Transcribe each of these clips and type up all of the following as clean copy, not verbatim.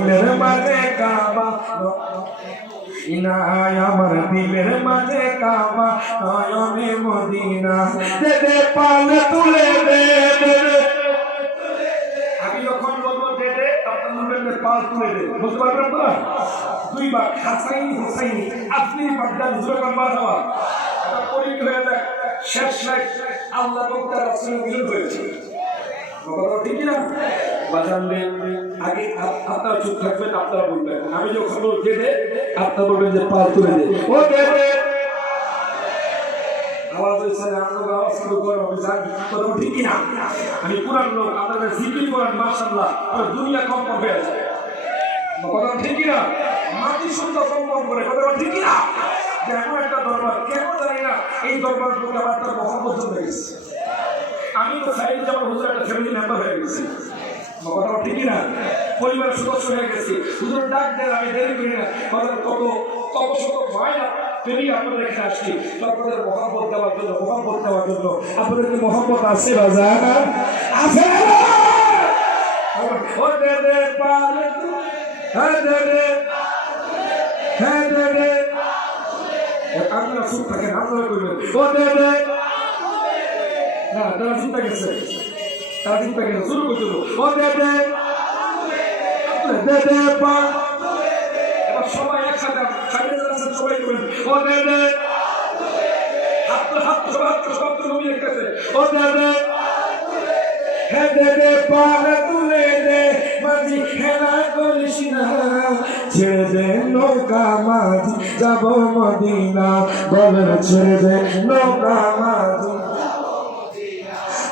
দিলের মাঝে কাবা ইনায় আমার দিলের মাঝে কাবা নয়নে মদিনা দে দে পাল তুলে দে আমি যখন বলবো দে দে আপনাদের পাল তুলে দে বুঝতে পারবেন তো দুইবার হাসাইন হুসাইন আপনি বাগদাদ জোরকার মারহাবা এটা পরীক্ষা হয়ে যায় শেষ নাই আল্লাহ এবং তার রাসূলের বিরোধ হয়েছে কথা ঠিক না বাজানবে আগে আপনারা চুপ থাকবেন আপনারা বলবেন আমি যখন বলবো দে দে আপনারা বলবেন যে পাল তুলে দে ও দে দে আওয়াজ হয়েছে আমরা আওয়াজ শুরু করব আমি জানি কথা ঠিক না আমি পুরান লোক আপনাদের জিকির করেন মাশাআল্লাহ আর দুনিয়া কম্পন হয়ে যায় কথা ঠিক না মাটি সুন্দর কম্পন করে কথা ঠিক না যেমন একটা দরবার কেন জানি না এই দরবার প্রতি আমার তার মহব্বত হয়ে গেছে আমি তো সাইড যেমন হুজুর একটা ফ্যামিলি মেম্বার হয়ে গেছি কথা ঠিক না পরিবারের সদস্য হয়ে গেছি হুজুর ডাক দেন আমি দেরি করি না কথা কত কত শত ভয় না পেরিয়ে আপনাদের এখানে আসছি আপনাদের মহব্বত দেওয়ার জন্য আপনাদের মহব্বত আছে বাজার আছে ও দে দে পালে হ্যাঁ দে দে হ্যাঁ দে দে আপনারা চুপ থাকেন আপনারা করবেন ও দে দে না তারা চিন্তা গেছে শুরু করে দিল ও দে দে দে দে পা এবার সবাই একসাথে সবাই করবেন ও দে দে হাত সব নবী একসাথে ও দে দে হে দে দে পা তুলে দে মাঝি খেলা করিস না ছেড়ে দে নৌকা মাঝি যাব মদিনা বলে ছেড়ে দে নৌকা মাঝি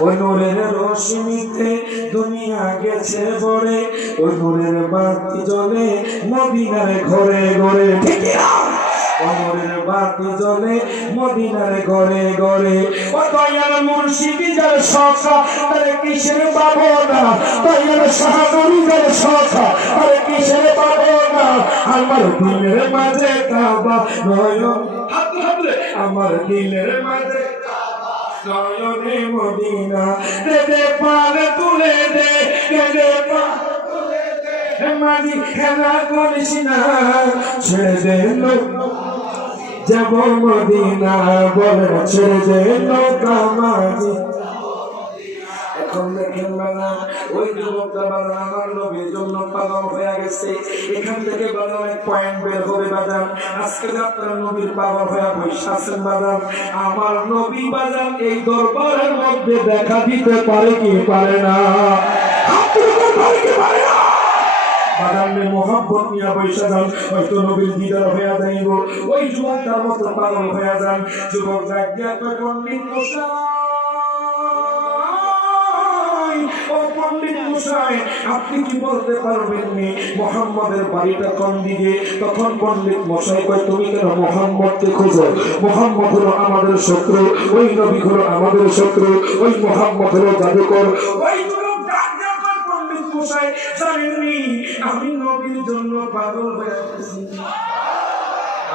ওই নূরের রোশনীতে দুনিয়া গেছে ভরে ওই নূরের বাতি জ্বলে মদিনার ঘরে ঘরে ঠিক না ওই নূরের বাতি জ্বলে মদিনার ঘরে ঘরে ও দয়াল মুর্শিদ যার সখা তারে কিসের পাবো না দয়াল শাহনূরি যার সখা তারে কিসের পাবো না আমার দিলের মাঝে কাবা নয়ন হাত হাতে আমার দিলের মাঝে নয়নে মদিনা দে দে পাল তুলে দে দে দে পাল তুলে দে মাঝি খেলা করিস না ছেড়ে দে যাব মদিনা বলে ছেড়ে দে নৌকা মাঝি এখন দেখেন বাবা ওই যুবকটা বাবা আমার নবীর জন্য পাগল হয়ে গেছে এখান থেকে বাবা অনেক পয়েন্ট বের হবে বাজান আজকে আপনারা নবীর পাগল হয়ে বসে আছেন বাজান আমার নবী বাজান এই দরবারের মধ্যে দেখা দিতে পারে কি পারে না বাগানে মোহাম্মত নিয়ে বৈশা যান হয়তো নবীর দিদার হয়ে যাইব ওই যুবকটার মতো পাগল হয়ে যান যুবক জাগিয়া পণ্ডিত আপনি কি বলতে পারবেন মোহাম্মদের বাড়িটা কোন দিকে তখন পণ্ডিত মশাই কয় তুমি কেন মোহাম্মদকে খোঁজো মোহাম্মদ হলো আমাদের শত্রু ওই নবী হলো আমাদের শত্রু ওই মোহাম্মদ হলো জাদুকর ওই পণ্ডিত মশাই জানেননি আমি নবীর জন্য পাগল হয়ে গেছি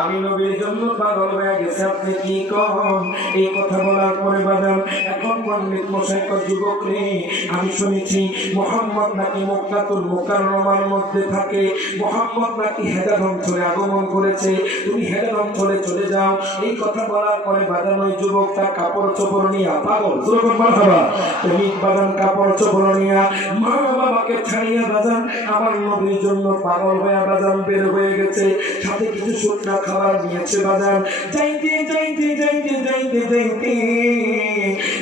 আমি নবীর জন্য পাগল হয়ে গেছে আপনি কি কম এই কথা বলার পরে বাদাম এখন পণ্ডিত মশাই যুবক রে আমি শুনেছি মোহাম্মদ নাকি মক্কাতুল মুকাররমার মধ্যে থাকে মোহাম্মদ নাকি হেদার অঞ্চলে আগমন করেছে তুমি হেদার অঞ্চলে চলে যাও এই কথা বলার পরে বাদাম ওই যুবকটা কাপড় চোপড় নিয়ে পাগল যুবক মারহাবা তুমি বাদাম কাপড় চোপড় নিয়ে মা বাবাকে ছাড়িয়ে বাদাম আমার নবীর জন্য পাগল হয়ে বাদাম বের হয়ে গেছে সাথে কিছু শুকনা খাবার নিয়েছে বাজার যাইতে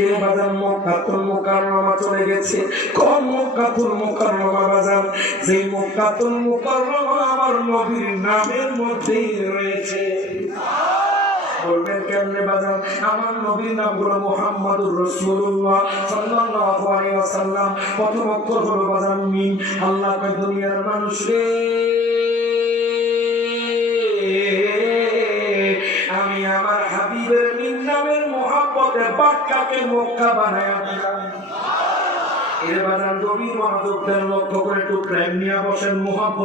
এই বাজার মক্কাতুল মুকাররমা চলে গেছে কোন মক্কাতুল মুকাররমা বাজার যেই মক্কাতুল মুকাররমা আমার নবীর নামের মধ্যেই রয়েছে বলবেন কেমনে বাজার আমার নবীর নাম হলো মুহাম্মাদুর রাসূলুল্লাহ সাল্লাল্লাহু আলাইহি ওয়াসাল্লাম প্রথম অক্ষর হলো বাজার মিম আল্লাহ কয় দুনিয়ার মানুষ রে আমি আমার হাবিবের মিম নামের মুহাম্মদের বাক্কাকে মক্কা বানায়া দিলাম এর বাজার গভীর মনোযোগ দেন লক্ষ্য করে একটু প্রেম নিয়ে বসেন মুহাম্মদ